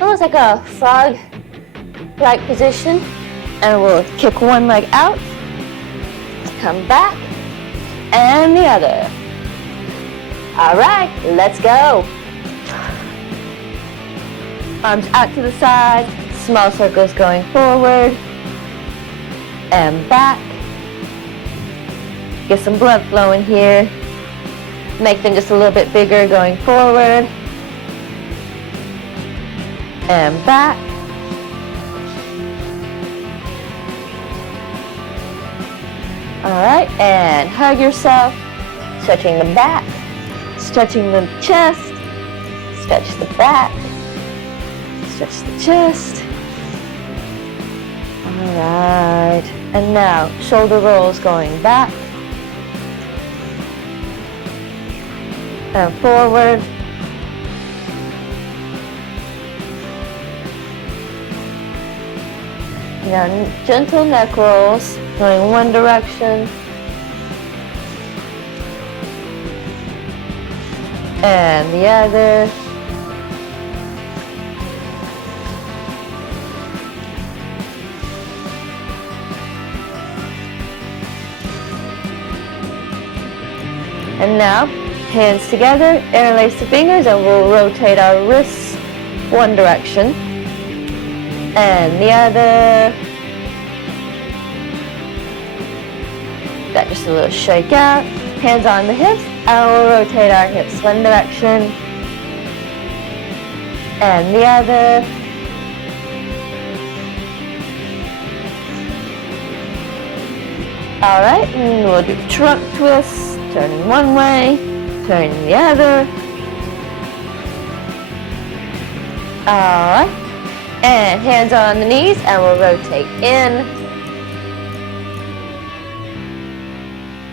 almost like a frog-like position. And we'll kick one leg out, come back, and the other. All right, let's go. Arms out to the side, small circles going forward and back. Get some blood flowing here. Make them just a little bit bigger going forward and back. All right, and hug yourself, stretching the back, stretching the chest, stretch the back, stretch the chest. All right, and now shoulder rolls going back and forward. Now gentle neck rolls going one direction and the other. And now hands together, interlace the fingers, and we'll rotate our wrists one direction and the other. Got just a little shake out. Hands on the hips, and we'll rotate our hips one direction and the other. All right, and we'll do trunk twists, turning one way, turning the other. All right, and hands on the knees, and we'll rotate in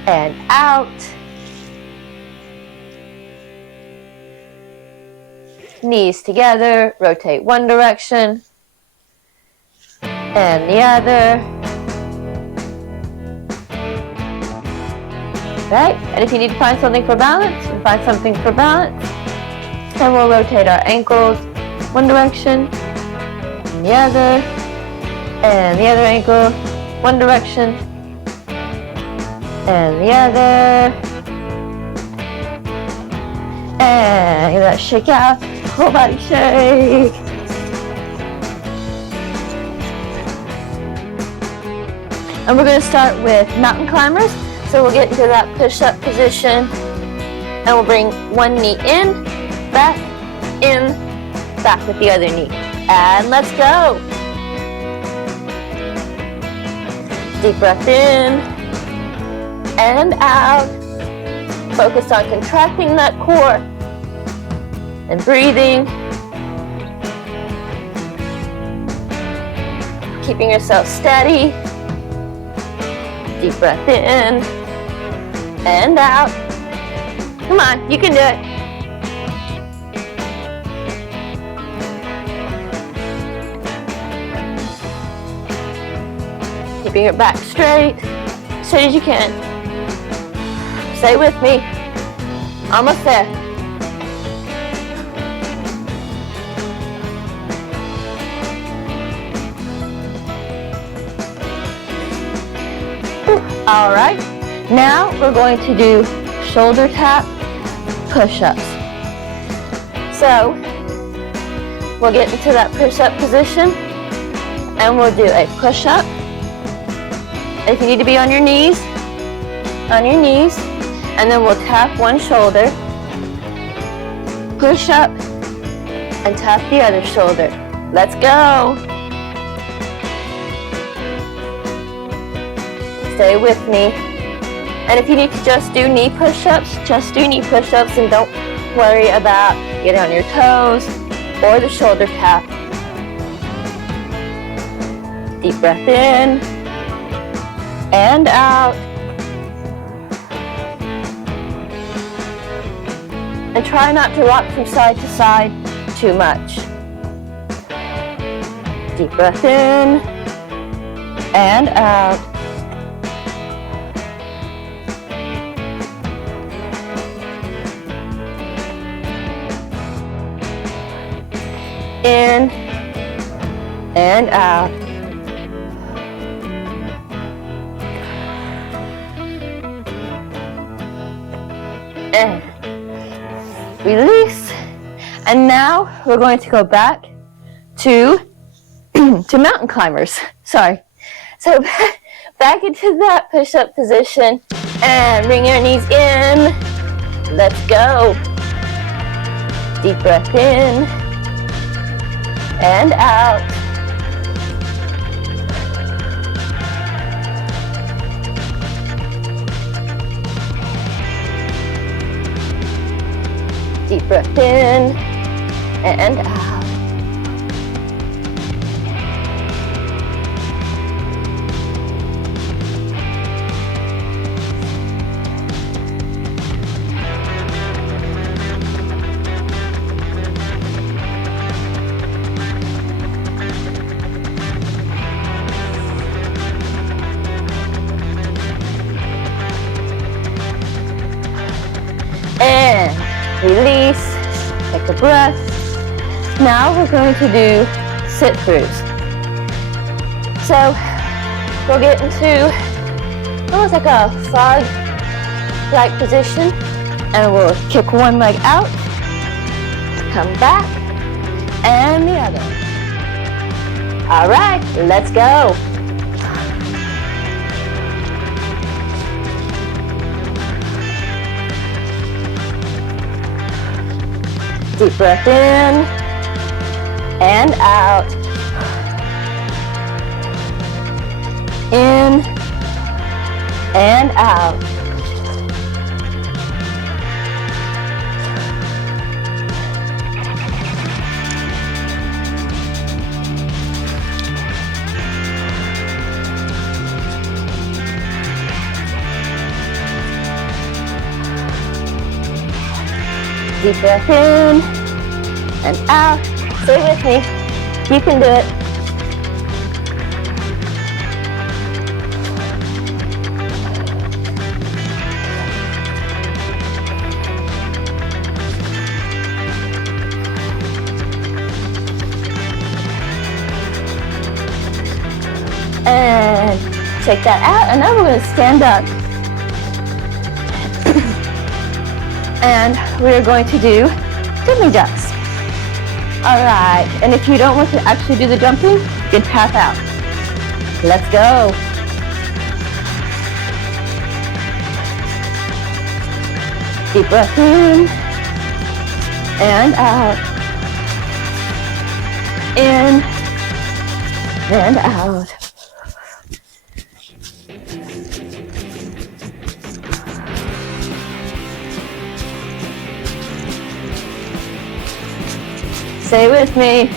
and out. Knees together, rotate one direction and the other. Right, and if you need to find something for balance, you find something for balance. And we'll rotate our ankles one direction and the other ankle one direction and the other. And give that shake out, whole body shake. And we're going to start with mountain climbers. So we'll get into that push-up position and we'll bring one knee in, back with the other knee. And let's go. Deep breath in and out. Focus on contracting that core and breathing. Keeping yourself steady. Deep breath in and out. Come on, you can do it. Keeping your back straight as you can. Stay with me. Almost there. All right, now we're going to do shoulder tap push-ups. So we'll get into that push-up position and we'll do a push-up. If you need to be on your knees, and then we'll tap one shoulder, push up, and tap the other shoulder. Let's go. Stay with me. And if you need to just do knee push-ups, just do knee push-ups and don't worry about getting on your toes or the shoulder tap. Deep breath in and out. And try not to rock from side to side too much. Deep breath in and out. In and out. And release. And now we're going to go back to mountain climbers. Sorry. So back into that push-up position and bring your knees in. Let's go. Deep breath in and out. Deep breath in and out. And release, take a breath. Now we're going to do sit-throughs. So we'll get into almost like a frog-like position, and we'll kick one leg out, come back, and the other. All right, let's go. Deep breath in and out. In and out. Deep breath in and out. Stay with me. You can do it. And take that out, and now we're going to stand up. And we're going to do jumping jacks. All right, and if you don't want to actually do the jumping, you can tap out. Let's go. Deep breath in and out. In and out. Stay with me.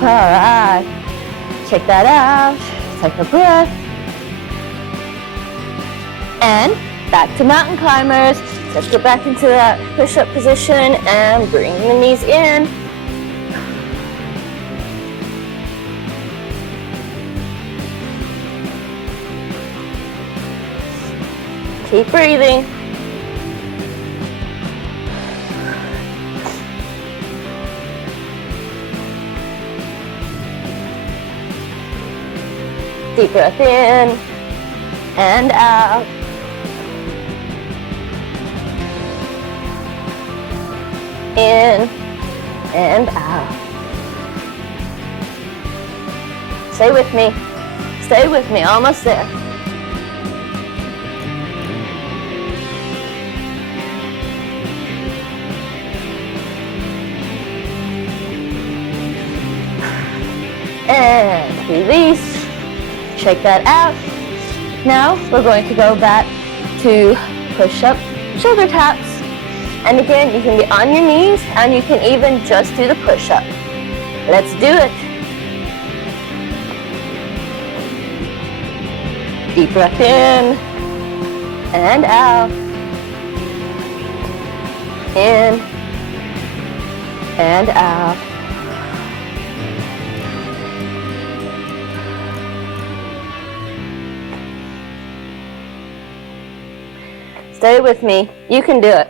All right, check that out. Take a breath. And back to mountain climbers. Let's get back into that push-up position and bring the knees in. Keep breathing. Deep breath in and out. In and out. Stay with me. Stay with me. Almost there. And release. Shake that out. Now we're going to go back to push-up shoulder taps. And again, you can be on your knees and you can even just do the push-up. Let's do it. Deep breath in and out. In and out. Stay with me. You can do it.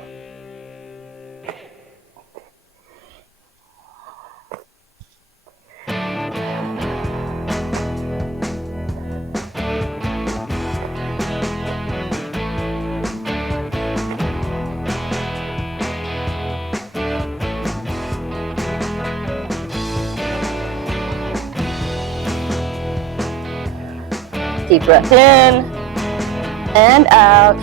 Deep breath in and out.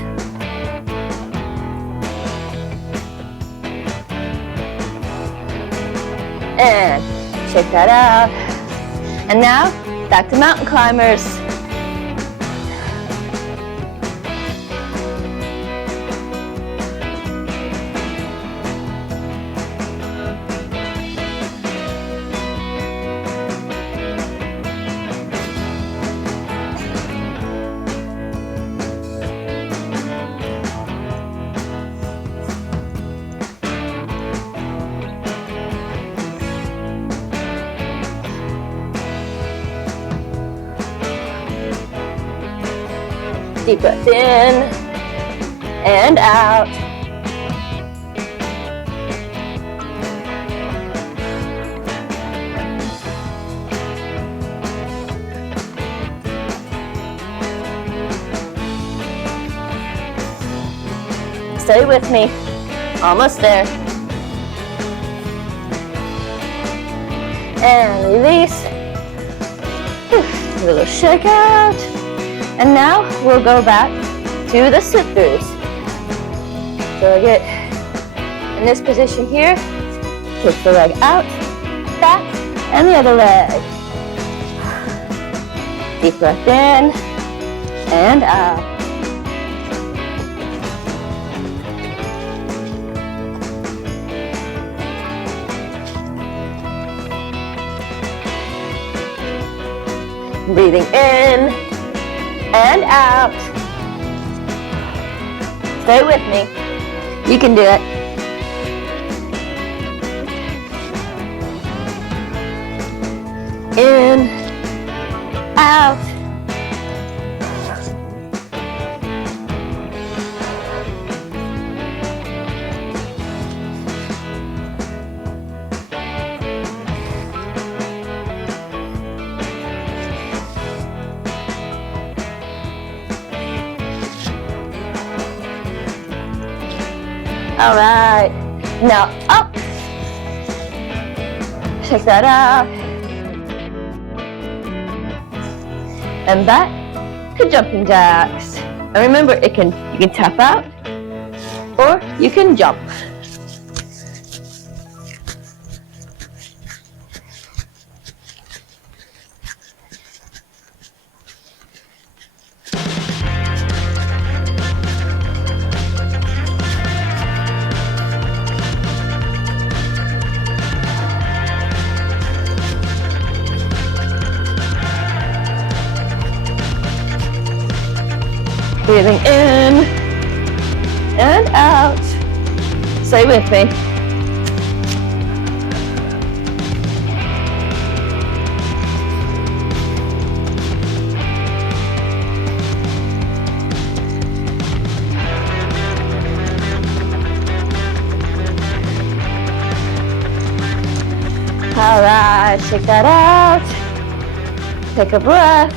And shake that out. And now, back to mountain climbers. Deep breath in and out. Stay with me. Almost there. And release. A little shake out. And now we'll go back to the sit-throughs. So I get in this position here, kick the leg out, back, and the other leg. Deep breath in and out. Breathing in and out. Stay with me. You can do it. In, out. All right, now up, shake that out, and back to jumping jacks. And remember, you can tap out, or you can jump. Breathing in and out. Stay with me. All right, shake that out. Take a breath.